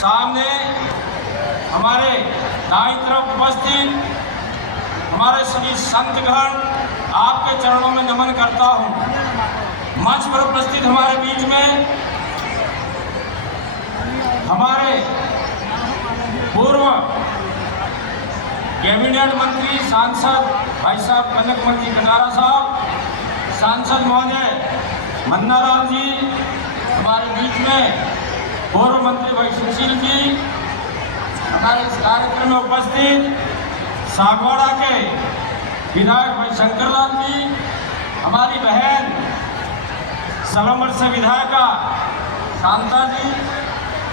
सामने हमारे दाईं तरफ उपस्थित हमारे सभी संतगण आपके चरणों में नमन करता हूँ। मंच पर उपस्थित हमारे बीच में हमारे पूर्व कैबिनेट मंत्री सांसद भाई साहब कनकमल जी कटारा साहब, सांसद महोदय मन्ना लाल जी, हमारे बीच में पूर्व मंत्री भाई सुशील जी, हमारे इस कार्यक्रम में उपस्थित सागवाड़ा के विधायक भाई शंकरलाल जी, हमारी बहन सलमर से विधायिका शांता जी,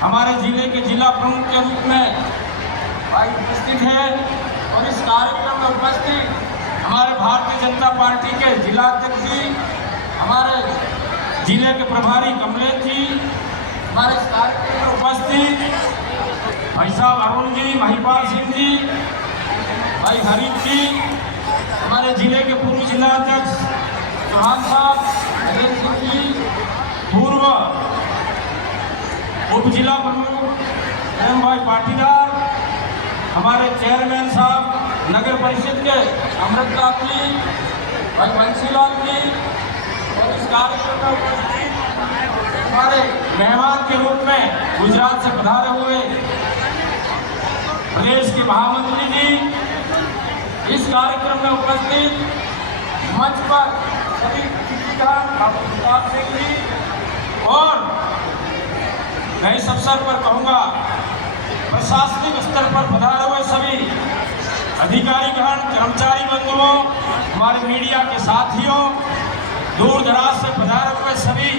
हमारे जिले के जिला प्रमुख के रूप में भाई उपस्थित है और इस कार्यक्रम में उपस्थित हमारे भारतीय जनता पार्टी के जिला अध्यक्ष जी, हमारे जिले के प्रभारी कमलेश जी, हमारे इस कार्यक्रम में उपस्थित भाई साहब अरुण जी, महिपाल सिंह जी, भाई हरीश जी, हमारे जिले के पूर्व जिला अध्यक्ष चौहान साहब, नरेंद्र सिंह जी, पूर्व उप जिला प्रमुख प्रेम भाई पाटीदार, हमारे चेयरमैन साहब नगर परिषद के अमृतदास जी, भाई बंसीलाल जी, और इस कार्यक्रम में उपस्थित हमारे मेहमान के रूप में गुजरात से पधारे हुए प्रदेश के महामंत्री जी, इस कार्यक्रम में उपस्थित मंच पर सभी प्रताप सिंह जी, और मैं इस अवसर पर कहूँगा प्रशासनिक स्तर पर पधारे हुए सभी अधिकारीगण, कर्मचारी बंधुओं, हमारे मीडिया के साथियों, दूर दराज से पधारे हुए सभी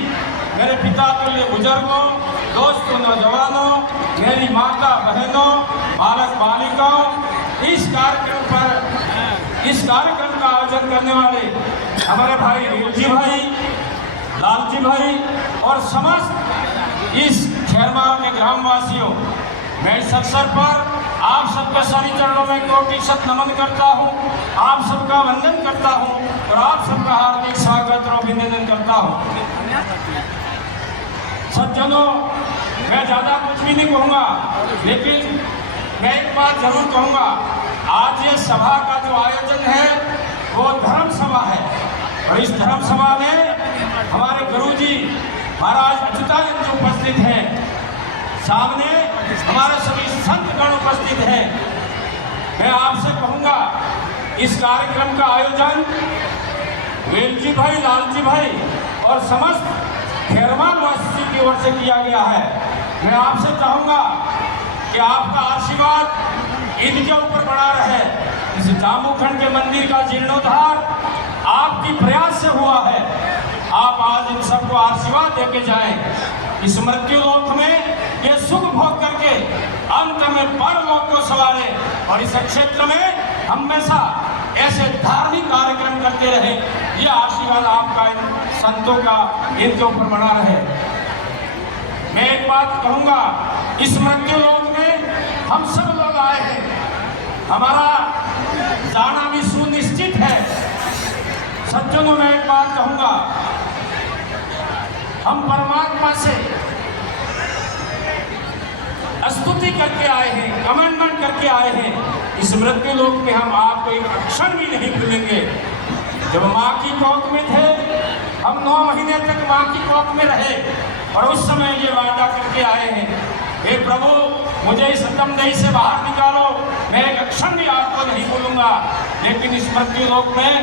मेरे पिता तुल्य बुजुर्गों, दोस्तों, नौजवानों, मेरी माता बहनों, बालक बालिकाओं, इस कार्यक्रम का आयोजन करने वाले हमारे भाई रीलजी भाई, लालजी भाई और समस्त इस खैरमाल के ग्रामवासियों, मैं इस अवसर पर आप सबके सभी चरणों में कोटि-शत नमन करता हूँ, आप सबका वंदन करता हूँ और आप सबका हार्दिक स्वागत और अभिनंदन करता हूँ। सज्जनों, मैं ज़्यादा कुछ भी नहीं कहूँगा, लेकिन मैं एक बात जरूर कहूँगा, आज ये सभा का जो आयोजन है वो धर्म सभा है और इस धर्म सभा में हमारे गुरुजी महाराज अच्युतानंद जी उपस्थित हैं, सामने हमारे सभी संतगण उपस्थित हैं। मैं आपसे कहूँगा इस कार्यक्रम का आयोजन वेलजी भाई, लालजी भाई और समस्त खैरमाल वासी की ओर से किया गया है। मैं आपसे चाहूँगा कि आपका आशीर्वाद इनके ऊपर बना रहे। इस जामुखंड के मंदिर का जीर्णोद्धार आपकी प्रयास से हुआ है, आप आज इन सबको आशीर्वाद देके जाएं। इस मृत्यु लोक में ये सुख भोग करके अंत में परलोक को सवारे और इस क्षेत्र में हमेशा ऐसे धार्मिक कार्यक्रम करते रहे। ये आशीर्वाद आपका इन संतों का इनके ऊपर बना रहे। मैं एक बात कहूँगा, इस मृत्यु लोक में हम सब लोग आए हैं, हमारा जाना भी सुनिश्चित है। सज्जनों, मैं एक बात कहूँगा, हम परमात्मा से स्तुति करके आए हैं, कमेंडमेंट करके आए हैं। इस मृत्यु लोक में हम आपको एक क्षण भी नहीं भूलेंगे। जब माँ की कोख में थे, हम 9 महीने तक माँ की कोख में रहे और उस समय ये वादा करके आए हैं, हे प्रभु मुझे इस तमदेही से बाहर निकालो, मैं एक क्षण भी आपको नहीं भूलूंगा। लेकिन इस मृत्यु लोक में,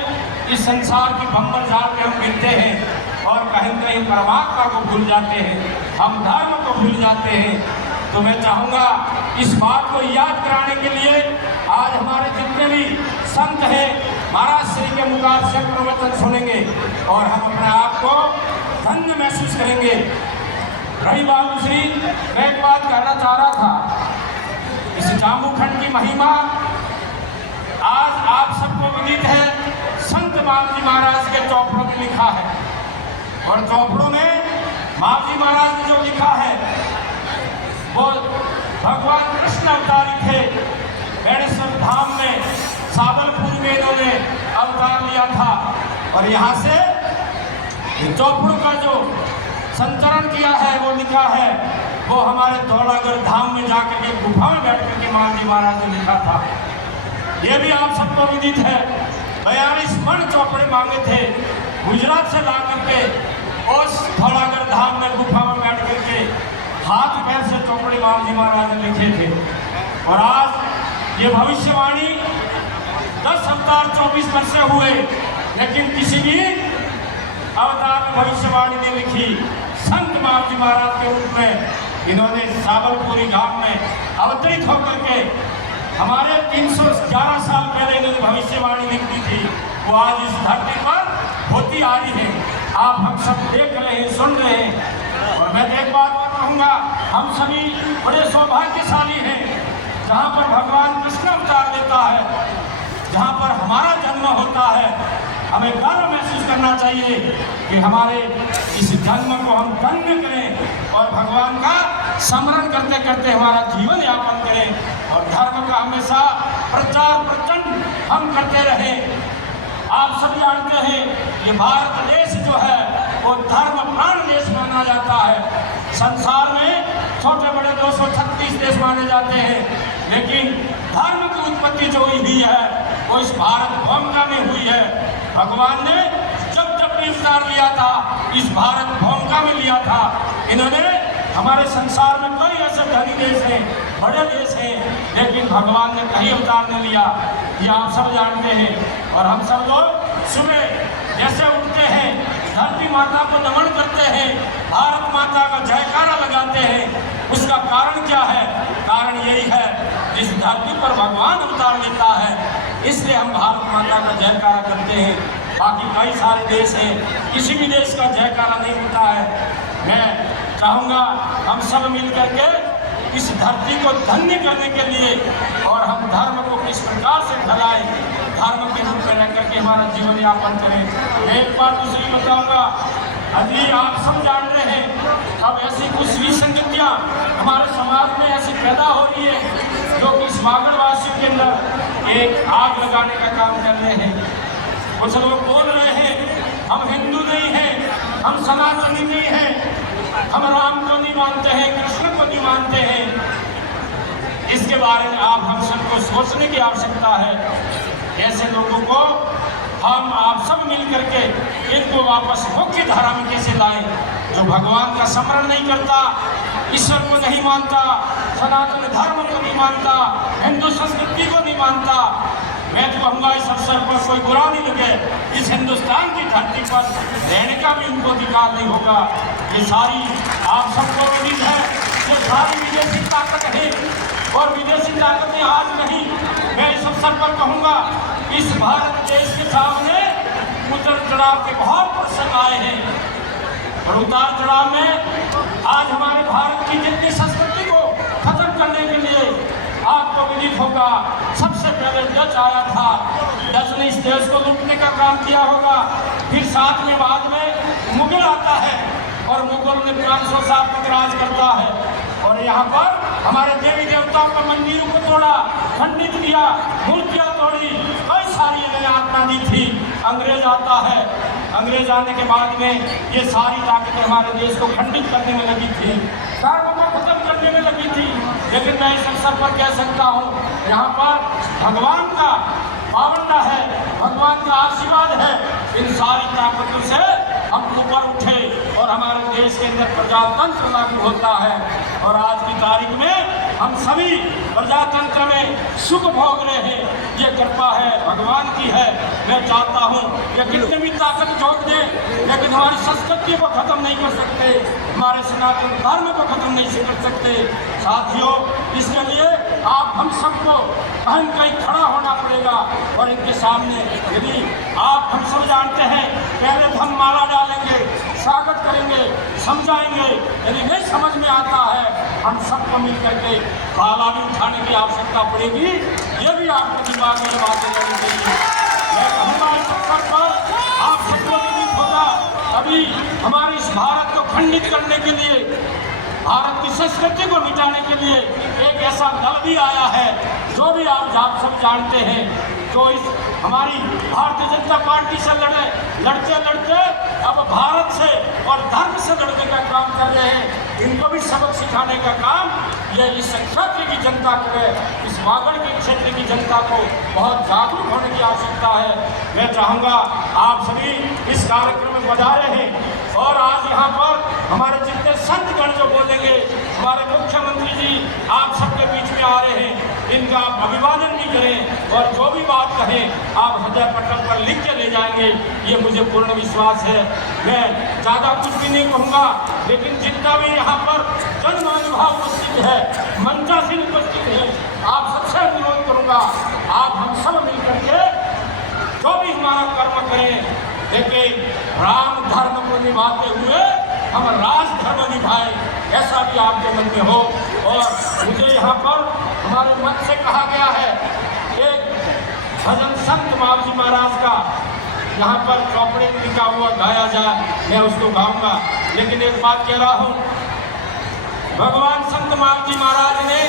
इस संसार की भंवर जाल में हम गिरते हैं और कहीं कहीं परमात्मा को भूल जाते हैं, हम धर्म को भूल जाते हैं। तो मैं चाहूँगा इस बात को याद कराने के लिए आज हमारे जितने भी संत हैं, महाराज श्री के मुखार से प्रवचन सुनेंगे और हम अपने आप को धन्य महसूस करेंगे। रही बात श्री, मैं एक बात कहना चाह रहा था, इस जामुखंड की महिमा आज आप सबको विदित है। संत मावजी महाराज के चौपड़ों में लिखा है और चौपड़ों में मावजी महाराज ने जो लिखा है वो भगवान कृष्ण अवतारी थे। बेणेश्वर धाम में साबलपुर में इन्होंने अवतार लिया था और यहाँ से चौपड़ों का जो संचरण किया है वो लिखा है, वो हमारे धौलागढ़ धाम गुफा में बैठ करके मान जी महाराज ने लिखा था। ये भी आप सबको विदित है। 42 मन चौपड़े मांगे थे गुजरात से ला करके उस थोड़ागढ़ धाम में गुफा में बैठ करके हाथ पैर से चौपड़े मान जी महाराज ने लिखे थे। और आज ये भविष्यवाणी 10 अवतार 24 वर्ष से हुए, लेकिन किसी भी अवतार में भविष्यवाणी ने लिखी। संत मान जी महाराज के रूप में इन्होंने साबलपुरी घाट में अवतरित होकर के हमारे 311 साल पहले इन्होंने भविष्यवाणी लिख दी थी, वो आज इस धरती पर होती आ रही है। आप हम सब देख रहे हैं, सुन रहे हैं। और मैं एक बात और कहूँगा, हम सभी बड़े सौभाग्यशाली हैं जहाँ पर भगवान कृष्ण अवतार लेता है, जहाँ पर हमारा जन्म होता है। हमें गर्व महसूस करना चाहिए कि हमारे इस जन्म को हम धन्य करें और भगवान का स्मरण करते करते हमारा जीवन यापन करें और धर्म का हमेशा प्रचार प्रचंड हम करते रहें। आप सब जानते हैं ये भारत देश जो है वो धर्म प्राण देश माना जाता है। संसार में छोटे बड़े 236 देश माने जाते हैं, लेकिन धर्म की उत्पत्ति जो हुई है वो इस भारत भूमि में हुई है। भगवान ने जब अवतार लिया था इस भारत भूमि में लिया था। इन्होंने हमारे संसार में कई ऐसे धनी देश हैं, बड़े देश हैं, लेकिन भगवान ने कहीं अवतार नहीं लिया, ये आप सब जानते हैं। और हम सब लोग सुबह जैसे उठते हैं, धरती माता को नमन करते हैं, भारत माता का जयकारा लगाते हैं। उसका कारण क्या है? कारण यही है, इस धरती पर भगवान अवतार लेता है, इसलिए हम भारत माता का जयकारा करते हैं। बाकी कई सारे देश हैं, किसी भी देश का जयकारा नहीं होता है। मैं चाहूँगा हम सब मिल करके इस धरती को धन्य करने के लिए और हम धर्म को किस प्रकार से फैलाएं, धर्म के रूप में रह करके हमारा जीवन यापन करें। मैं एक बात दूसरी बताऊँगा, अभी आप सब जान रहे हैं अब ऐसी कुछ विसंगतियाँ हमारे समाज में ऐसी पैदा हो रही है जो कि इस वासियों के अंदर एक आग लगाने का काम कर रहे हैं। कुछ लोग बोल रहे हैं हम हिंदू नहीं हैं, हम सनातनी नहीं हैं, हम राम को नहीं मानते हैं, कृष्ण को नहीं मानते हैं। इसके बारे में हम सबको सोचने की आवश्यकता है। ऐसे लोगों को हम आप सब मिल करके इनको वापस मुख्य धारा में कैसे लाएं, जो भगवान का स्मरण नहीं करता, ईश्वर को नहीं मानता, सनातन धर्म को नहीं मानता, हिंदू संस्कृति को नहीं मानता। मैं तो कहूँगा इस अवसर पर कोई बुरा नहीं लगे, इस हिंदुस्तान की धरती पर रहने का भी उनको अधिकार नहीं होगा। ये सारी आप सबको उम्मीद है, ये सारी विदेशी ताकत है और विदेशी ताकतें आज नहीं। मैं इस अवसर पर कहूँगा इस भारत देश के सामने उतार चढ़ाव के बहुत प्रसंग आए हैं और उतार चढ़ाव में आज हमारे भारत की जितनी संस्कृति को खत्म करने के लिए आपको विदित होगा, सबसे पहले डच आया था। डच ने इस देश को लूटने का काम किया होगा, फिर साथ में बाद में मुगल आता है और मुगल ने 500 साल तक राज करता है और यहाँ पर हमारे देवी देवताओं के मंदिरों को तोड़ा, खंडित किया, मूर्तियाँ तोड़ी, कई सारी इन्होंने आत्मा दी थी। अंग्रेज आता है, अंग्रेज आने के बाद में ये सारी ताकतें हमारे देश को खंडित करने में लगी थी, धर्म को खत्म करने में लगी थी। लेकिन मैं इस अवसर पर कह सकता हूँ यहाँ पर भगवान का पावंडा है, भगवान का आशीर्वाद है। इन सारी ताकतों से हम ऊपर उठे और हमारे देश के अंदर प्रजातंत्र लागू होता है और आज की तारीख में हम सभी प्रजातंत्र में सुख भोग रहे हैं। ये कृपा है, भगवान की है। मैं चाहता हूँ कि कितनी भी ताकत जोड़ दे, लेकिन हमारी संस्कृति को खत्म नहीं कर सकते, हमारे सनातन धर्म को खत्म नहीं कर सकते। साथियों, इसके लिए आप हम सबको कहीं कहीं खड़ा होना पड़ेगा और इनके सामने यदि आप हम सब जानते हैं, पहले हम माला डालेंगे, स्वागत करेंगे, समझाएंगे। यदि नहीं समझ में आता है, हम सबको मिल करके माला भी उठाने की आवश्यकता पड़ेगी। ये भी आपको दिमाग में बातें करनी चाहिए। मैं कहूँगा इस अवसर पर आप सबको विदित होगा, अभी हमारे इस भारत को खंडित करने के लिए, भारत की संस्कृति को मिटाने के लिए एक ऐसा दल भी आया है, जो भी आप सब जानते हैं, जो इस हमारी भारतीय जनता पार्टी से लड़ते लड़ते अब भारत से और धर्म से लड़ने का काम कर रहे हैं। इनको भी सबक सिखाने का काम ये इस क्षेत्र की जनता के, इस वागड़ के क्षेत्र की जनता को बहुत जागरूक होने की आवश्यकता है। मैं चाहूँगा आप सभी इस कार्यक्रम में पधारे हैं और आज यहाँ पर हमारे जितने संतगण जो बोलेंगे, हमारे मुख्यमंत्री जी आप सबके बीच में आ रहे हैं, इनका आप अभिवादन भी करें और जो भी बात कहें आप हृदय पटल पर लिख के ले जाएंगे, ये मुझे पूर्ण विश्वास है। मैं ज़्यादा कुछ भी नहीं कहूँगा, लेकिन जितना भी यहाँ पर जनमानुभाव उपस्थित है, मंचासीन उपस्थित है, आप सबसे अनुरोध करूँगा आप हम सब मिलकर के जो भी हमारा कर्म करें, लेकिन राम धर्म को निभाते हुए हम राज धर्म निभाएं, ऐसा भी आपके मन में हो। और मुझे यहाँ पर हमारे मन से कहा गया है एक भजन संत मावजी महाराज का यहाँ पर चौपड़े में लिखा हुआ गाया जाए, मैं उसको गाऊंगा। लेकिन एक बात कह रहा हूँ, भगवान संत मावजी महाराज ने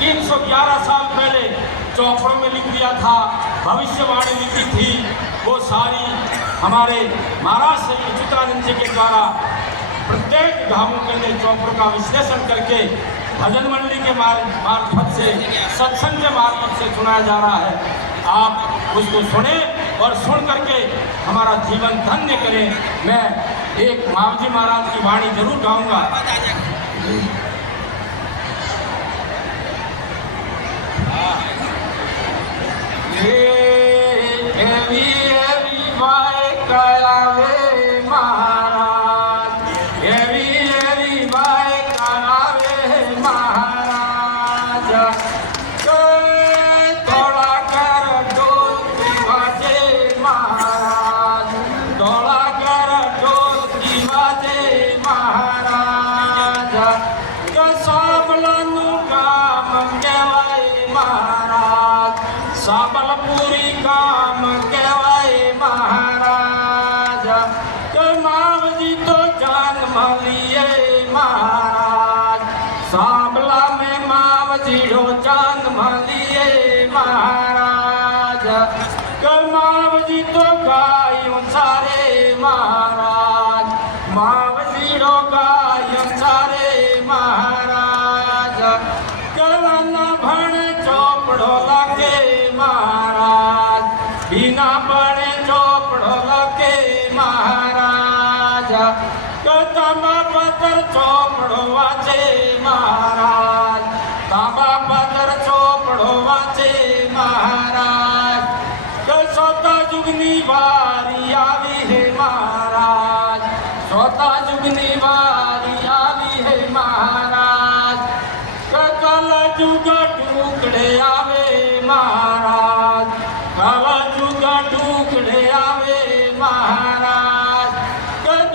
311 साल पहले चौपड़ों में लिख दिया था, भविष्यवाणी लिखी थी, वो सारी हमारे महाराज श्री चित्रानंद जी के द्वारा प्रत्येक धामों के लिए चौपड़ों का विश्लेषण करके भजन मंडली के मार्फत से, सत्संग के मार्फत से सुनाया जा रहा है। आप उसको सुने और सुन करके हमारा जीवन धन्य करें। मैं एक मावजी महाराज की वाणी जरूर गाऊंगा। साबलपुरी काम कहवाए महाराज, मावजी तो जन्म लिए महाराज, साबला में मावजी हो जन्म लिए महाराज, मावजी तो गायों सारे महाराज, मावजी रो गायों सारे महाराज, करवाना भण चौपड़ो लागे महाराज, बिना बड़े चौपड़ो लगे महाराज, तांबा पत्थर चौपड़ो वाचे महाराज, तांबा पत्थर चौपड़ो वाचे महाराज, सोता जुगनी वारी आवी है महाराज, सोता जुगनी वारी आवी है महाराज, कल जुग टुकड़े आवे महाराज, कल जुग टुकड़े आवे महाराज,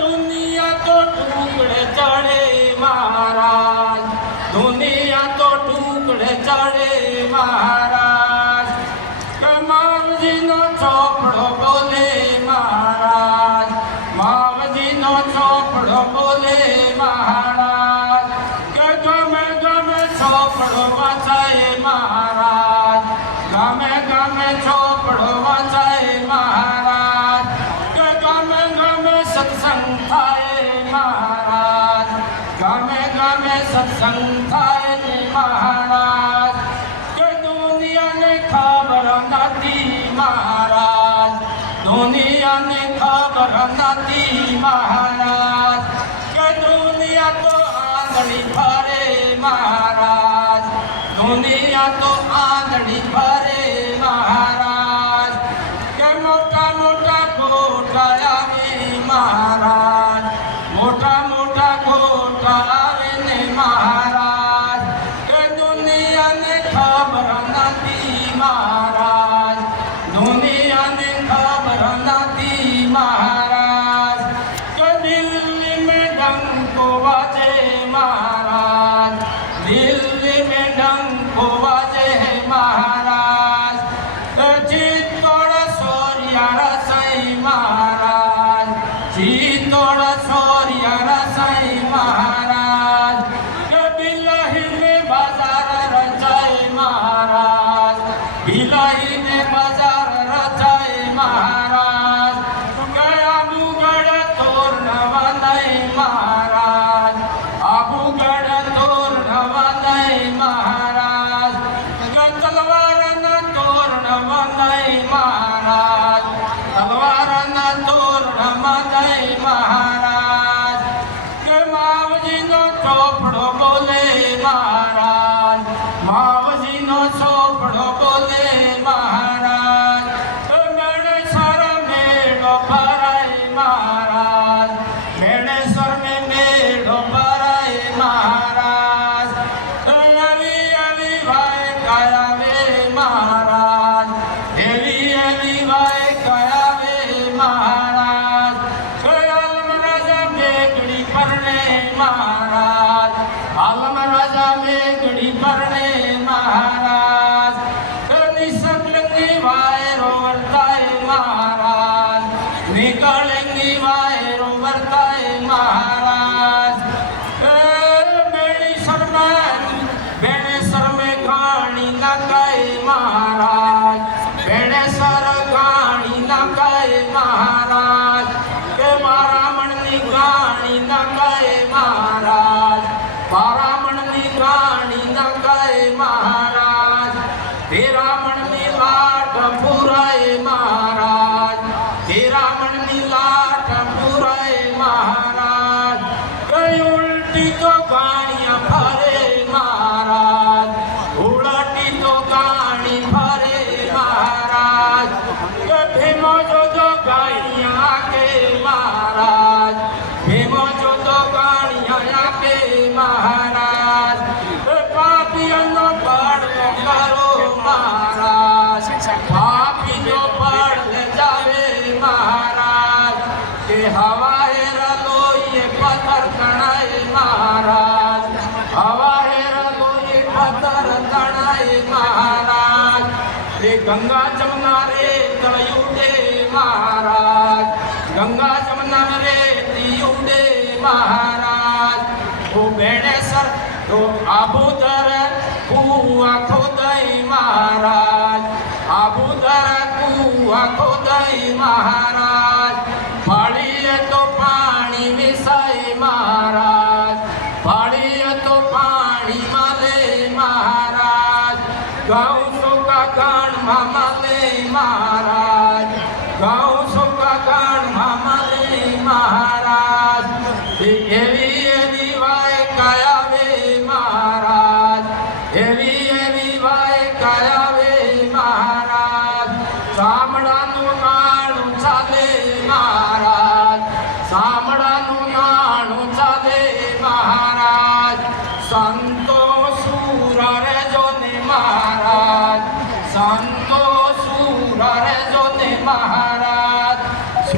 दुनिया तो टुकड़े चढ़े महाराज, दुनिया तो टुकड़े चढ़े महाराज, मावजी नो चौपड़ो बोले महाराज, मावजी नो चौपड़ो बोले महाराज, गमे गमे चौपड़ो बचाए महाराज, गमे गमे चौपड़ो बचाए महाराज, गमे गमे सत्संग थाए महाराज, गमे गमे सत्संग थाए महाराज, दुनिया ने खबर न दी महाराज, दुनिया ने खबर न दी महाराज, दुनिया तो आंगड़ी भरे महाराज, दुनिया तो आंगड़ी भरे महाराज, मोटा मोटा घोटाया में महाराज, मोटा मोटा घोटाया में महाराज, दुनिया ने खबर न दी महाराज, दुनिया ने खबर न दी महाराज, दिल्ली में डंको बजे महाराज, दिल्ली में डंको बजे महाराज, चित्तौड़ सोरिया रसई महाराज, चित्तौड़ सोरिया रसई महाराज, बिलही में बाजार रचाए महाराज, बिलही में बाजार रचाए महाराज, आबूगढ़ तोरण बनाए महाराज, आबूगढ़ तोरण बनाए ન કહે મહારાજ તેરામણની લાટ પુરાય મહારાજ તેરામણની લાટ પુરાય મહારાજ કઈ ઉલટી તો ગાણિયા ફરે મહારાજ ઉલટી તો ગાણી ફરે મહારાજ કે ભીમો જો ગાણિયા કે મહારાજ ભીમો જો ગાણિયા કે મહારાજ પાપીઓનો બળવો કરો મહારાજ પાપીનો બળ જાવે મહારાજ કે હવાએ રલોઈએ પથ્થર તણાય મહારાજ હવાએ રલોઈએ પથ્થર તણાય મહારાજ એ ગંગા જમના રે તળયુડે મહારાજ ગંગા જમના રે તીયુડે મહારાજ ઓ બેણેસર તો આબુદર કુવા ખોદઈ મહારાજ આબુદર કુવા ખોદઈ મહારાજ પાળીએ તો પાણી વિસાય મહારાજ પાળીએ તો પાણી મળે મહારાજ ગાઉ સોકા ગાણમાં મળે મહારાજ ગાઉ સોકા ગાણમાં મળે મહારાજ એવી એવી વાય કાયાવે મહારાજ એવી વાય કાયાવે મહારાજ સામડાનું નાણું ચાલે મહારાજ સામડાનું નાણું ચાલે મહારાજ સંતો સુર રેજો ને મહારાજ સંતો સુર રેજો ને મહારાજ